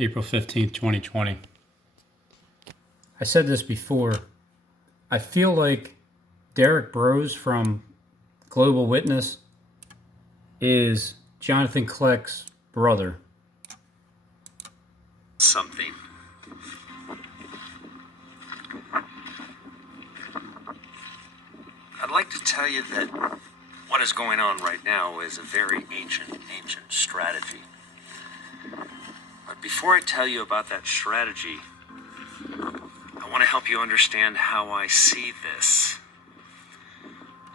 April 15th, 2020. I said this before. I feel like Derrick Rose from Global Witness is Jonathan Kleck's brother. Something. I'd like to tell you that what is going on right now is a very ancient strategy. But before I tell you about that strategy, I want to help you understand how I see this.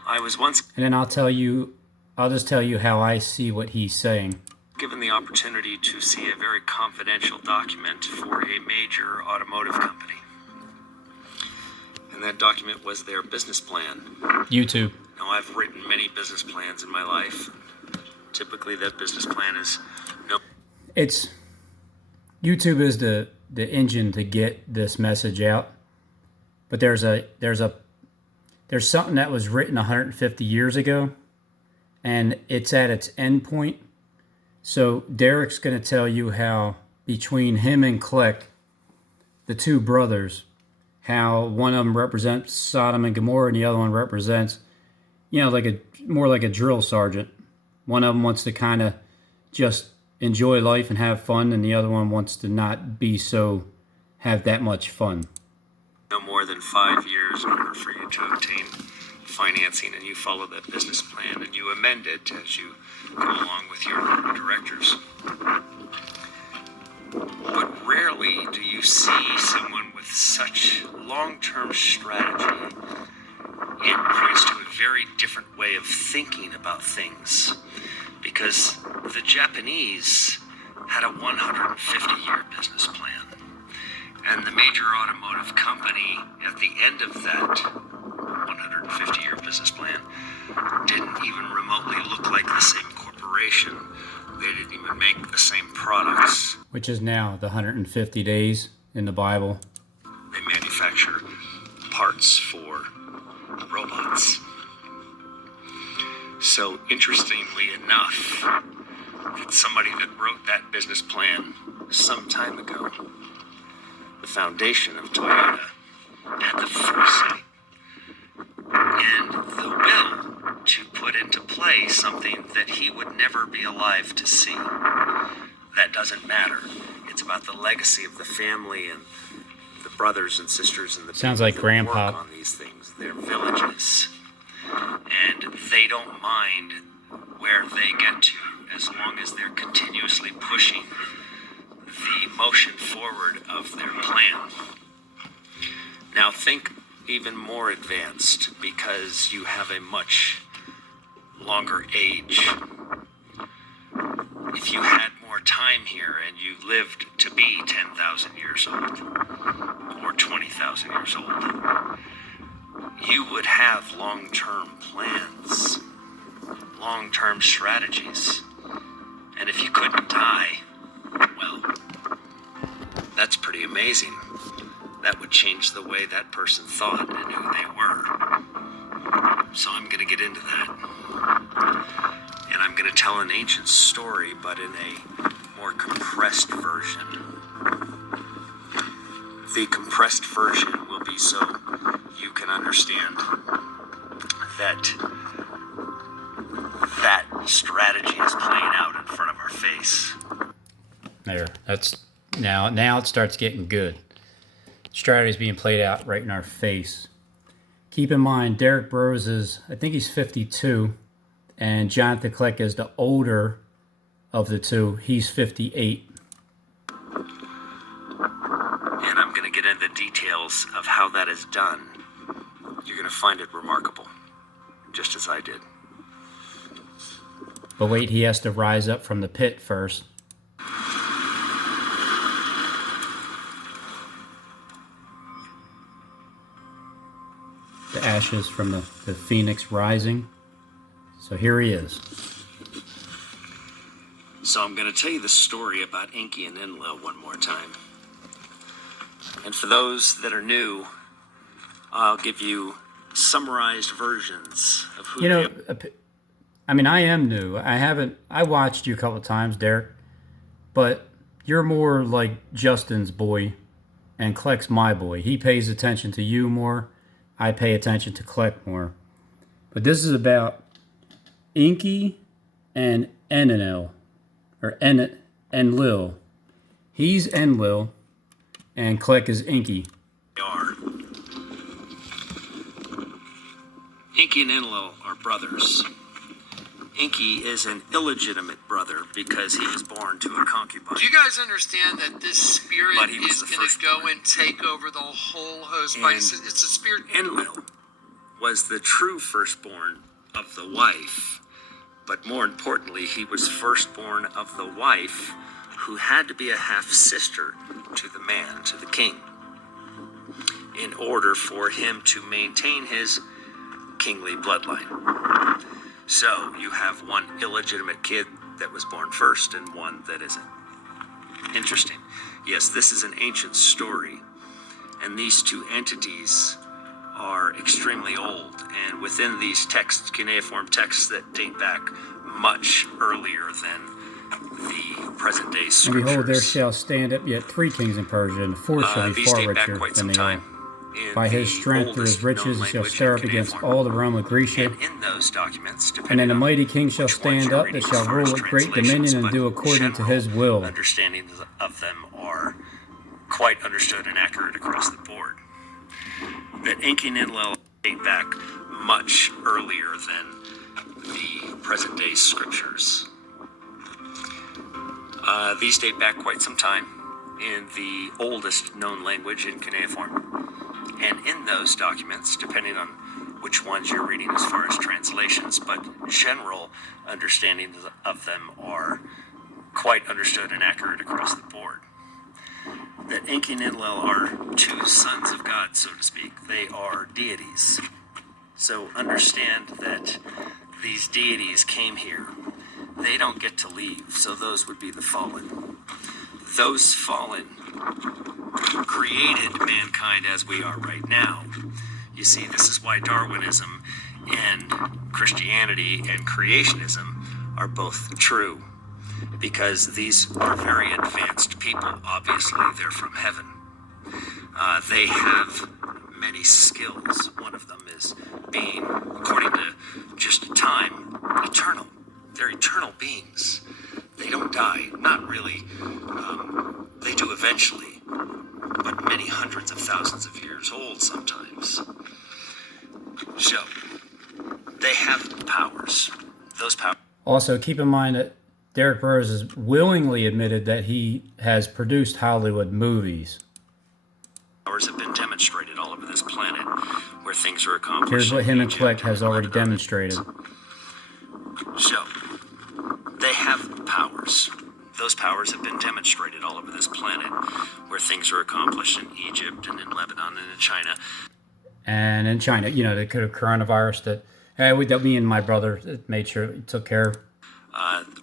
I was once... And then I'll just tell you how I see what he's saying. Given the opportunity to see a very confidential document for a major automotive company. And that document was their business plan. YouTube. Now, I've written many business plans in my life. Typically, that business plan is YouTube is the engine to get this message out. But there's something that was written 150 years ago, and it's at its end point. So Derrick's going to tell you how between him and Kleck, the two brothers, how one of them represents Sodom and Gomorrah and the other one represents, more like a drill sergeant. One of them wants to kind of just enjoy life and have fun, and the other one wants to not have that much fun. No more than 5 years in order for you to obtain financing, and you follow that business plan and you amend it as you go along with your board of directors. But rarely do you see someone with such long-term strategy. It points to a very different way of thinking about things, because the Japanese had a 150-year business plan. And the major automotive company, at the end of that 150-year business plan, didn't even remotely look like the same corporation. They didn't even make the same products. Which is now the 150 days in the Bible. They manufacture parts for robots. So, interestingly enough, that somebody that wrote that business plan some time ago, the foundation of Toyota, had the foresight and the will to put into play something that he would never be alive to see. That doesn't matter. It's about the legacy of the family and the brothers and sisters and the sounds people like that Grandpa work on these things, their villages. And they don't mind where they get to as long as they're continuously pushing the motion forward of their plan. Now think even more advanced, because you have a much longer age. If you had more time here and you lived to be 10,000 years old or 20,000 years old, you would have long-term plans, long-term strategies. And if you couldn't die, well, that's pretty amazing. That would change the way that person thought and who they were. So I'm going to get into that. And I'm going to tell an ancient story, but in a more compressed version. The compressed version will be so you can understand that strategy is playing out in front of our face. There. That's now it starts getting good. Strategy is being played out right in our face. Keep in mind, Derrick Rose I think he's 52, and Jonathan Kleck is the older of the two. He's 58. And I'm going to get into the details of how that is done. You're going to find it remarkable, just as I did. But wait, he has to rise up from the pit first. The ashes from the phoenix rising. So here he is. So I'm going to tell you the story about Enki and Enlil one more time. And for those that are new, I'll give you summarized versions of who they are. I mean, I am new. I watched you a couple of times, Derrick. But You're more like Justin's boy, and Kleck's my boy. He pays attention to you more. I pay attention to Kleck more. But this is about Enki and Enlil, or Enlil. He's Enlil, and Kleck is Enki. Enki and Enlil are brothers. Enki is an illegitimate brother because he was born to a concubine. Do you guys understand that this spirit But he was is the going to go firstborn. and take over the whole host? And It's a spirit. Enlil was the true firstborn of the wife, but more importantly, he was firstborn of the wife who had to be a half-sister to the man, to the king, in order for him to maintain his kingly bloodline. So you have one illegitimate kid that was born first and one that isn't. Interesting. Yes, this is an ancient story, and these two entities are extremely old, and within these texts, cuneiform texts that date back much earlier than the present day And scriptures. behold, there shall stand up yet 3 kings in Persia, and the fourth shall be These far date back richer quite than some they all. time. In By his the strength through his oldest known riches he shall language stir in up against cuneiform. all the realm of Grecia. And in those documents, And then depending a on mighty king shall which ones stand you're up reading that as shall far rule as with great translations, dominion and but do according to general his will. Understandings of them are quite understood and accurate across the board. That Enki and Enlil date back much earlier than the present day scriptures. These date back quite some time in the oldest known language in cuneiform. And in those documents, depending on which ones you're reading as far as translations, but general understandings of them are quite understood and accurate across the board. That Enki and Enlil are two sons of God, so to speak. They are deities. So understand that these deities came here. They don't get to leave, so those would be the fallen. Those fallen created mankind as we are right now. You see, this is why Darwinism and Christianity and creationism are both true, because these are very advanced people. Obviously, they're from heaven. They have many skills. One of them is being, according to just time, eternal. They're eternal beings. They don't die. Not really. They do eventually, but many hundreds of thousands of years old sometimes. So, they have powers. Those powers. Also, keep in mind that Derrick Rose has willingly admitted that he has produced Hollywood movies. Powers have been demonstrated all over this planet, where things are accomplished. Here's what in him and Egypt Kleck has already Lebanon. demonstrated. So, they have powers. Those powers have been demonstrated all over this planet, where things are accomplished in Egypt and in Lebanon and in China. And in China, you know, the coronavirus that me and my brother made sure took care of.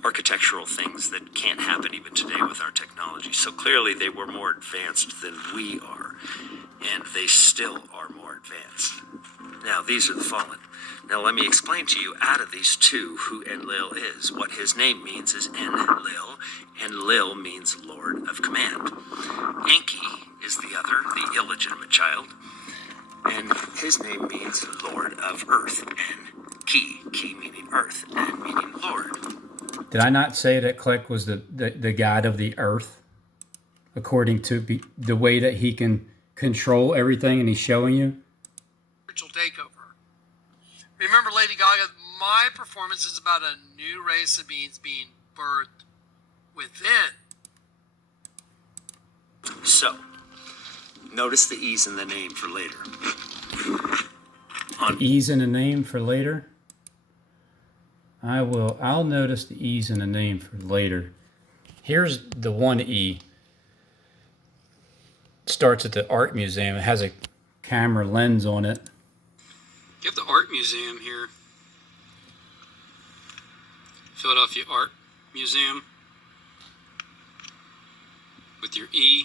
Architectural things that can't happen even today with our technology. So clearly they were more advanced than we are, and they still are more advanced. Now, these are the fallen. Now, let me explain to you, out of these two, who Enlil is. What his name means is Enlil. Enlil means Lord of Command. Enki is the other, the illegitimate child, and his name means Lord of Earth. And Ki meaning earth, and meaning Lord. Did I not say that Kleck was the god of the earth? According to the way that he can control everything and he's showing you? Spiritual takeover. Remember, Lady Gaga, my performance is about a new race of beings being birthed within. So, notice the E's in the name for later. E's in the name for later? I'll notice the E's in the name for later. Here's the one E. It starts at the art museum. It has a camera lens on it. You have the art museum here. Philadelphia Art Museum. With your E.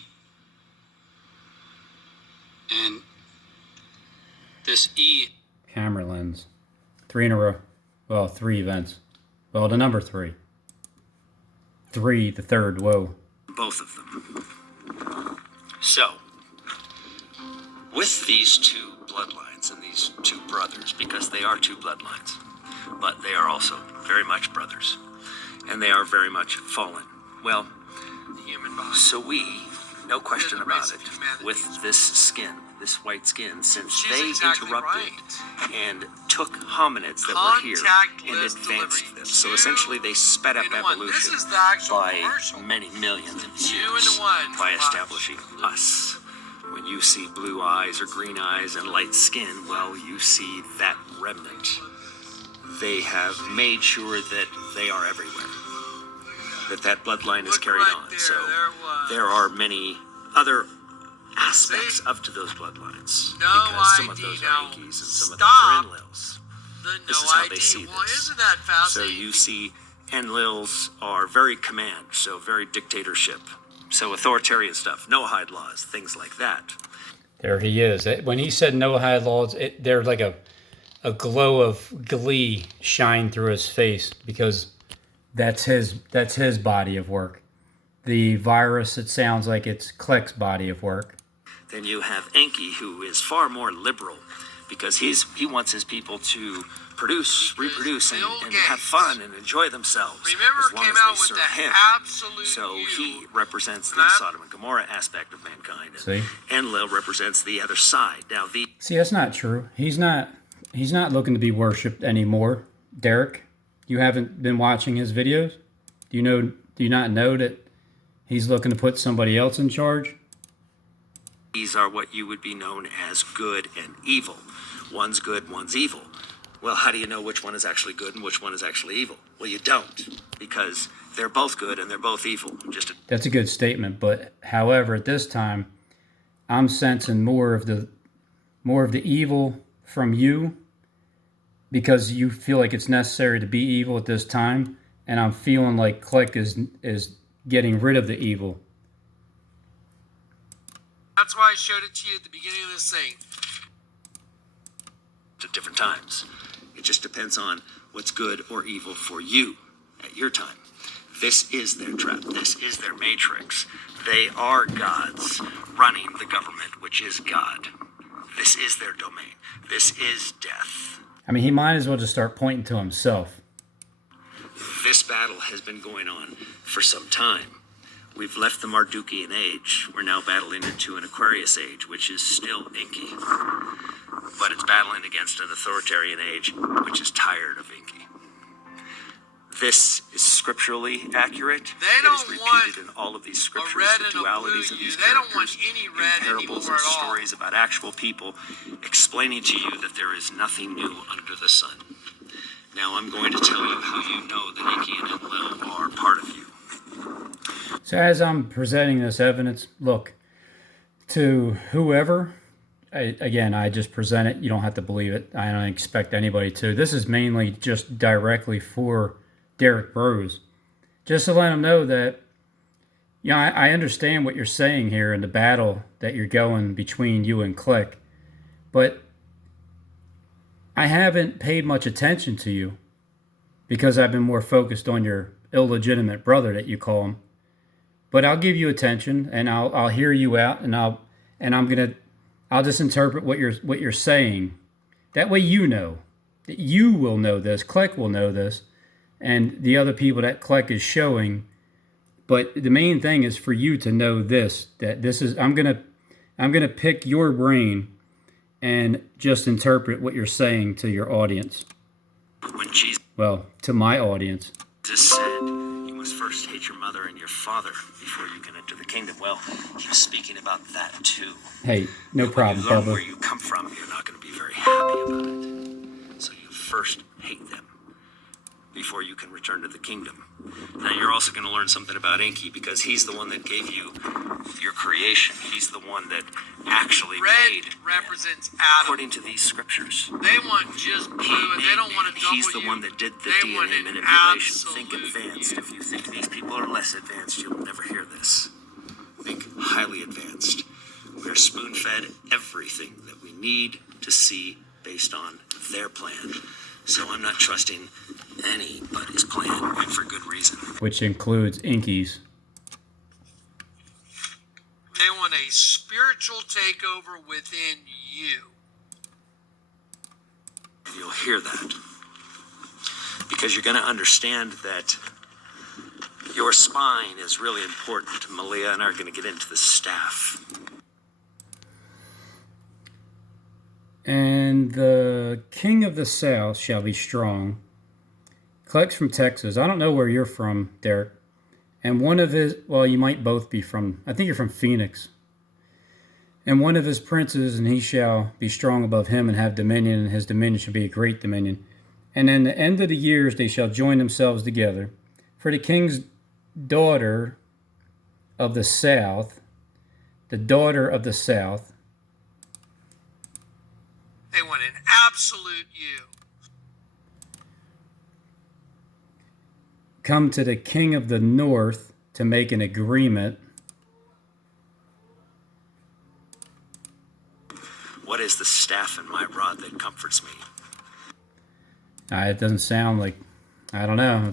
And this E. Camera lens. 3 in a row. Well, 3 events. Well, the number 3. 3, the third, whoa. both of them. So, with these two bloodlines and these two brothers, because they are two bloodlines, but they are also very much brothers, and they are very much fallen. Well, Human body. so we, no question They're the race about of it, humanity. with this skin, this white skin, since She's they exactly interrupted right. and took hominids that were here and Contactless advanced delivery. them. So Two essentially they sped up into one. This evolution is the actual by commercial. many millions of Two years into one. by Watch. establishing us. When you see blue eyes or green eyes and light skin, well, you see that remnant. They have made sure that they are everywhere, that bloodline is Look carried right on. there. So There it was. there are many other aspects up to those bloodlines, No because some of ID. those Now, are Enkis and some of stop. those are Enlils. The This no is how ID. they see Well, this. isn't that So fascinating? you see Enlils are very command, so very dictatorship, so authoritarian stuff, no hide laws, things like that. There he is. When he said no hide laws, there like a glow of glee shine through his face, because that's his body of work. The virus, it sounds like it's Kleck's body of work. Then you have Enki, who is far more liberal, because he wants his people to produce, reproduce, and have fun and enjoy themselves. Remember, as long came as out they with serve the him. absolute So you. he represents the Huh? Sodom and Gomorrah aspect of mankind, and See? Enlil represents the other side. Now See, that's not true. He's not looking to be worshipped anymore. Derrick, you haven't been watching his videos? Do you not know that he's looking to put somebody else in charge? these are what you would be known as good and evil. One's good, one's evil. Well, how do you know which one is actually good and which one is actually evil? Well, you don't, because they're both good and they're both evil. That's a good statement, but however, at this time, I'm sensing more of the evil from you, because you feel like it's necessary to be evil at this time, and I'm feeling like Kleck is getting rid of the evil. That's why I showed it to you at the beginning of this thing. At different times. It just depends on what's good or evil for you at your time. This is their trap. This is their matrix. They are gods running the government, which is God. This is their domain. This is death. I mean, he might as well just start pointing to himself. This battle has been going on for some time. We've left the Mardukian age. We're now battling into an Aquarius age, which is still Enki. But it's battling against an authoritarian age, which is tired of Enki. This is scripturally accurate. They don't it is want repeated in all of these scriptures, red the and a blue dualities of you. these They don't want characters, any in red parables anymore and at all. stories about actual people, explaining to you that there is nothing new under the sun. Now I'm going to tell you how you know that Enki and Enlil are part of you. So as I'm presenting this evidence, look, to whoever, I just present it. You don't have to believe it. I don't expect anybody to. This is mainly just directly for Derrick Rose, just to let him know that, you know, I understand what you're saying here in the battle that you're going between you and Kleck, but I haven't paid much attention to you because I've been more focused on your illegitimate brother that you call him. But I'll give you attention, and I'll hear you out, and I'll just interpret what you're saying. That way, you know that you will know this. Kleck will know this, and the other people that Kleck is showing. But the main thing is for you to know this. That this is I'm gonna pick your brain and just interpret what you're saying to your audience. When Jesus To my audience. said, you must first hate your mother and your father before you can enter the kingdom. Well, he was speaking about that too. Hey, no problem, When you learn where Bubba. you come from, you're not going to be very happy about it. So you first hate them before you can return to the kingdom. Now you're also going to learn something about Enki, because he's the one that gave you your creation. He's the one that actually Red made represents man, Adam. according to these scriptures. They want just blue, and they don't want a double. He's the one that did the They want DNA an manipulation. Think absolute advanced. If you think these people are less advanced, you'll never hear this. Think highly advanced. We're spoon-fed everything that we need to see based on their plan. So I'm not trusting anybody's plan, and for good reason. Which includes Enki's. want a spiritual takeover within you. You'll hear that. Because you're going to understand that your spine is really important. Malia and I are going to get into the staff. And the king of the south shall be strong. Kleck's from Texas. I don't know where you're from, Derrick. And one of his, well, you might both be from, I think you're from Phoenix. And one of his princes, and he shall be strong above him and have dominion, and his dominion shall be a great dominion. And in the end of the years they shall join themselves together. For the king's daughter of the south, the daughter of the south, They want an absolute you. come to the king of the north to make an agreement. What is the staff in my rod that comforts me? It doesn't sound like, I don't know.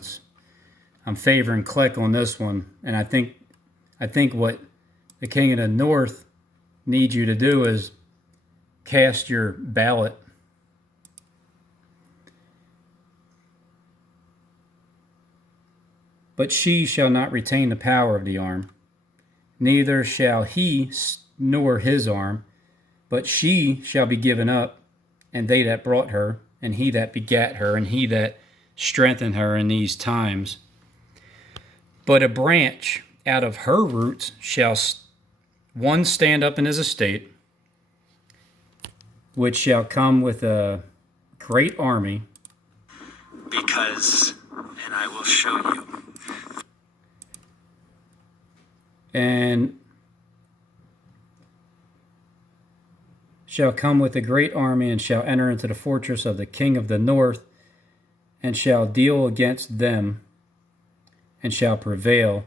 I'm favoring Kleck on this one, and I think what the king of the north needs you to do is cast your ballot. But she shall not retain the power of the arm, neither shall he nor his arm, but she shall be given up, and they that brought her, and he that begat her, and he that strengthened her in these times. But a branch out of her roots shall one stand up in his estate, which shall come with a great army. Because, and I will show you. And shall come with a great army, and shall enter into the fortress of the king of the north, and shall deal against them, and shall prevail,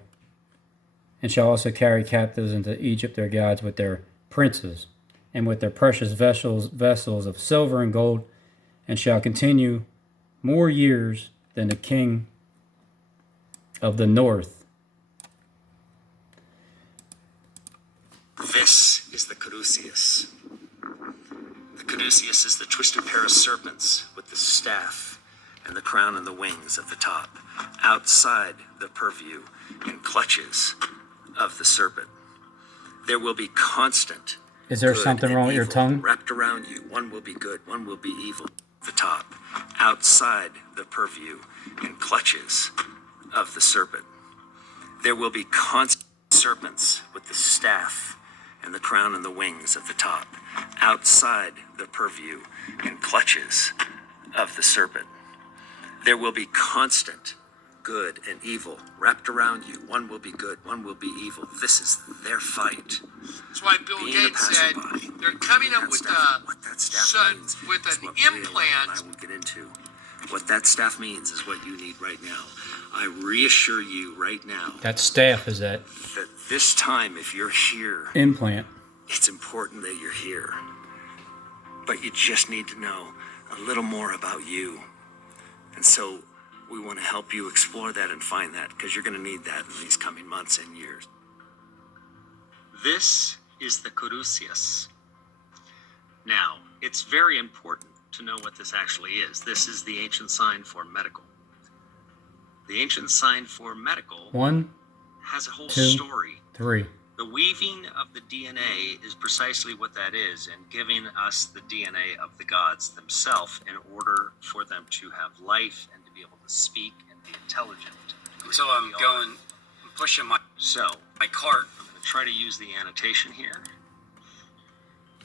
and shall also carry captives into Egypt their gods with their princes, and with their precious vessels of silver and gold, and shall continue more years than the king of the north. This is the Caduceus. The Caduceus is the twisted pair of serpents with the staff and the crown and the wings at the top, outside the purview and clutches of the serpent. There will be constant. Is there something wrong with your tongue? Wrapped around you. One will be good, one will be evil. The top, outside the purview and clutches of the serpent. There will be constant serpents with the staff and the crown and the wings at the top, outside the purview and clutches of the serpent. There will be constant good and evil wrapped around you. One will be good, one will be evil. This is their fight. That's why Bill Being Gates a said passerby, they're coming up with what that staff means with is an what Maria and implant. I will get into. What that staff means is what you need right now. I reassure you right now That staff is that that this time, if you're here, implant. it's important that you're here. But you just need to know a little more about you. And so we want to help you explore that and find that, because you're going to need that in these coming months and years. This is the Caduceus. Now, it's very important to know what this actually is. This is the ancient sign for medical. The ancient sign for medical 1, has a whole 2, story. 3. The weaving of the DNA is precisely what that is, and giving us the DNA of the gods themselves in order for them to have life and to be able to speak and be intelligent. So I'm pushing my cart. I'm going to try to use the annotation here.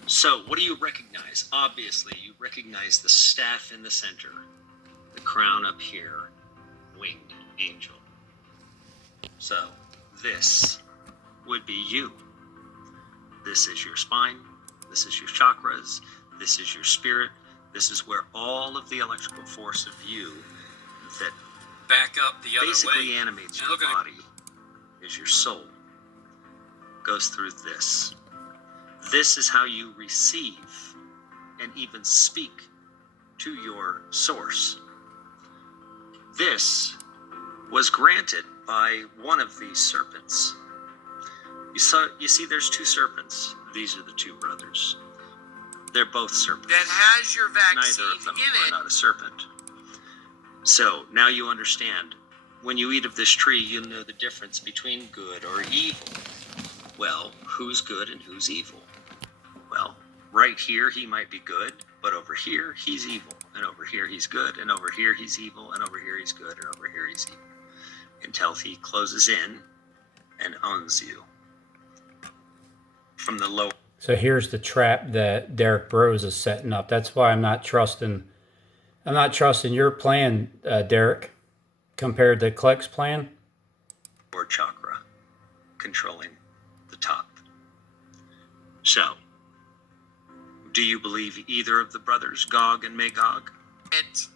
So, what do you recognize? Obviously, you recognize the staff in the center, the crown up here, winged angel. So, this would be you. This is your spine, this is your chakras, this is your spirit, this is where all of the electrical force of you that Back up the other basically way. animates Now your look at it. body is your soul. Goes through this. This is how you receive and even speak to your source. This was granted by one of these serpents. You So you see, there's two serpents. These are the two brothers. They're both serpents. That has your vaccine Neither of them in are it. not a serpent. So now you understand. When you eat of this tree, you'll know the difference between good or evil. Well, who's good and who's evil? Well, right here he might be good, but over here he's evil, and over here he's good, and over here he's evil, and over here he's good, and over here he's evil. Until he closes in and owns you. From the low. So here's the trap that Derrick Rose is setting up. That's why I'm not trusting your plan, Derrick, compared to Kleck's plan. Or chakra, controlling the top. So, do you believe either of the brothers, Gog and Magog? It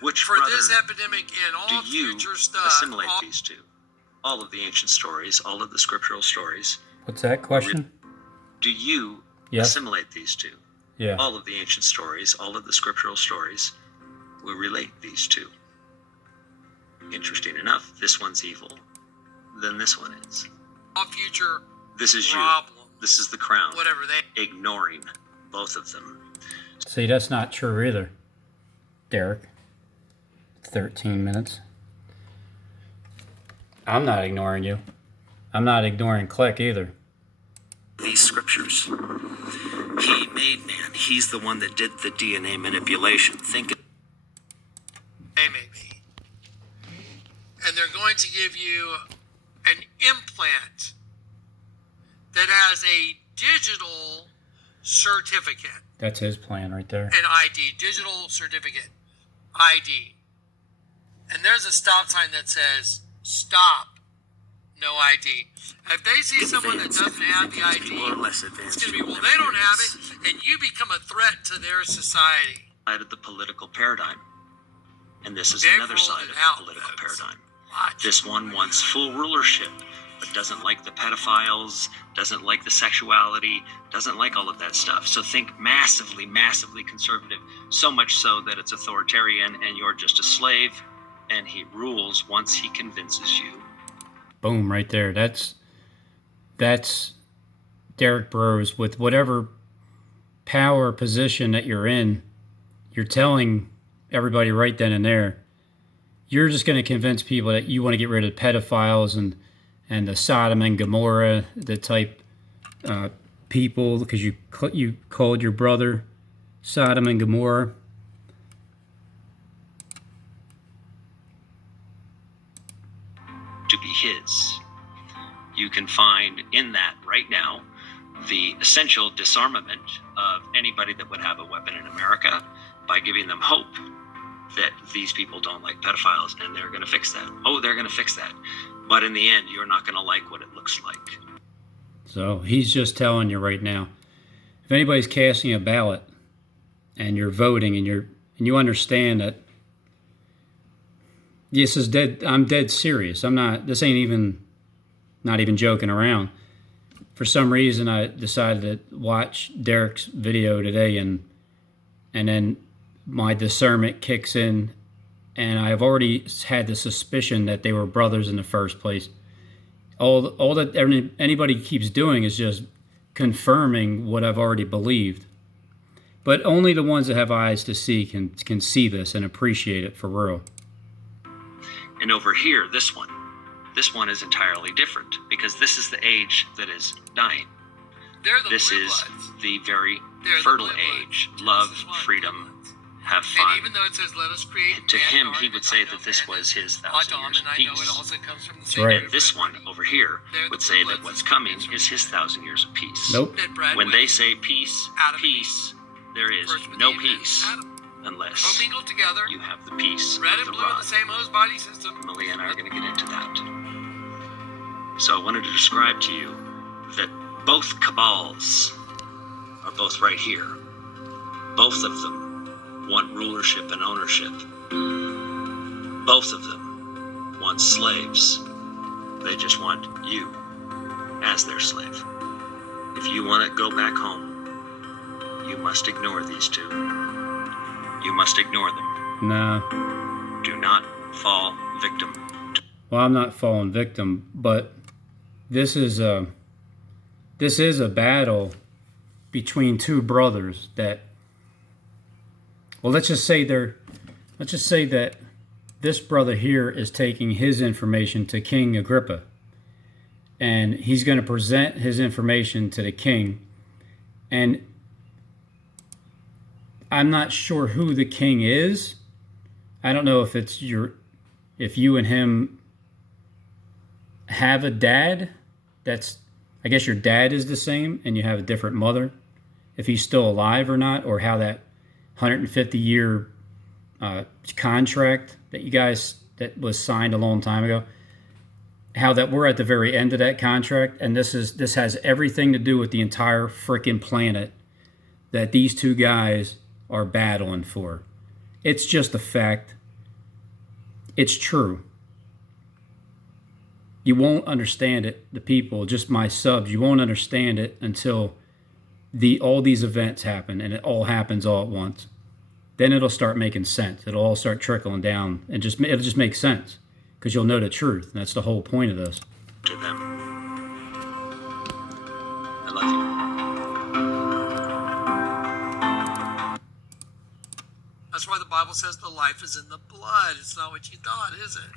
Which for brother this epidemic and all do you future stuff. assimilate these two? All of the ancient stories, all of the scriptural stories. What's that question? Do you Yes. assimilate these two? Yeah. All of the ancient stories, all of the scriptural stories will relate these two. Interesting enough, this one's evil, then this one is. All future This is you. problems. This is the crown. Whatever they. Ignoring both of them. See, that's not true either, Derrick. 13 minutes. I'm not ignoring you. I'm not ignoring Kleck either. These scriptures. He made man. He's the one that did the DNA manipulation. Think. They may be. And they're going to give you an implant that has a digital certificate, That's his plan right there. an ID, digital certificate, ID. And there's a stop sign that says, stop, no ID. If they see someone that doesn't have the ID, less it's advanced. going to be, well, they don't have it, and you become a threat to their society. Side of the political paradigm. And this is They've another rolled side it of out, the political folks. paradigm. Watch. This one wants full rulership, but doesn't like the pedophiles, doesn't like the sexuality, doesn't like all of that stuff. So think massively, massively conservative, so much so that it's authoritarian and you're just a slave, and he rules once he convinces you. Boom, right there. That's Derrick Rose. With whatever power position that you're in, you're telling everybody right then and there, you're just going to convince people that you want to get rid of pedophiles and the Sodom and Gomorrah, the type people, because you called your brother Sodom and Gomorrah. To be his. You can find in that right now the essential disarmament of anybody that would have a weapon in America by giving them hope that these people don't like pedophiles and they're going to fix that. Oh, they're going to fix that. But in the end, you're not going to like what it looks like. So he's just telling you right now, if anybody's casting a ballot and you're voting and you understand that this is dead, I'm dead serious. This ain't even, not even joking around. For some reason, I decided to watch Derrick's video today, and then my discernment kicks in, and I've already had the suspicion that they were brothers in the first place. All that anybody keeps doing is just confirming what I've already believed. But only the ones that have eyes to see can see this and appreciate it for real. And over here, this one is entirely different because this is the age that is dying. They're the This blue is bloods. the very They're the fertile blue age. bloods. Love, This is one, freedom, blue bloods. have And fun. even though it says, let us create To man him, in our he would image, say I know that this man was his is 1,000 Adam, years and of I know it peace. also comes from the That's same right. root This of one everybody. over here They're the would blue say bloods. that what's coming It's is his 1,000 years of peace. Nope. That bred When with they say peace, Adam and peace, there is first with no Eve and peace Adam. unless Commingled together, you have the peace red of and the blue in rod. the same hose body system. Emily and I are going to get into that. So I wanted to describe to you that both cabals are both right here. Both of them want rulership and ownership. Both of them want slaves. They just want you as their slave. If you want to go back home, you must ignore these two. You must ignore them. Nah. Do not fall victim. Well, I'm not falling victim, but this is this is a battle between two brothers that, well, let's just say that this brother here is taking his information to King Agrippa, and he's going to present his information to the king. And I'm not sure who the king is. I don't know if it's if you and him have a dad. I guess your dad is the same and you have a different mother, if he's still alive or not, or how that 150-year contract that was signed a long time ago, how that we're at the very end of that contract, and this has everything to do with the entire freaking planet that these two guys are battling for. It's just a fact. It's true. You won't understand it, the people, just my subs, you won't understand it until all these events happen, and it all happens all at once. Then it'll start making sense. It'll all start trickling down, and it'll just make sense, because you'll know the truth. And that's the whole point of this. To them. I love you. That's why the Bible says the life is in the blood. It's not what you thought, is it?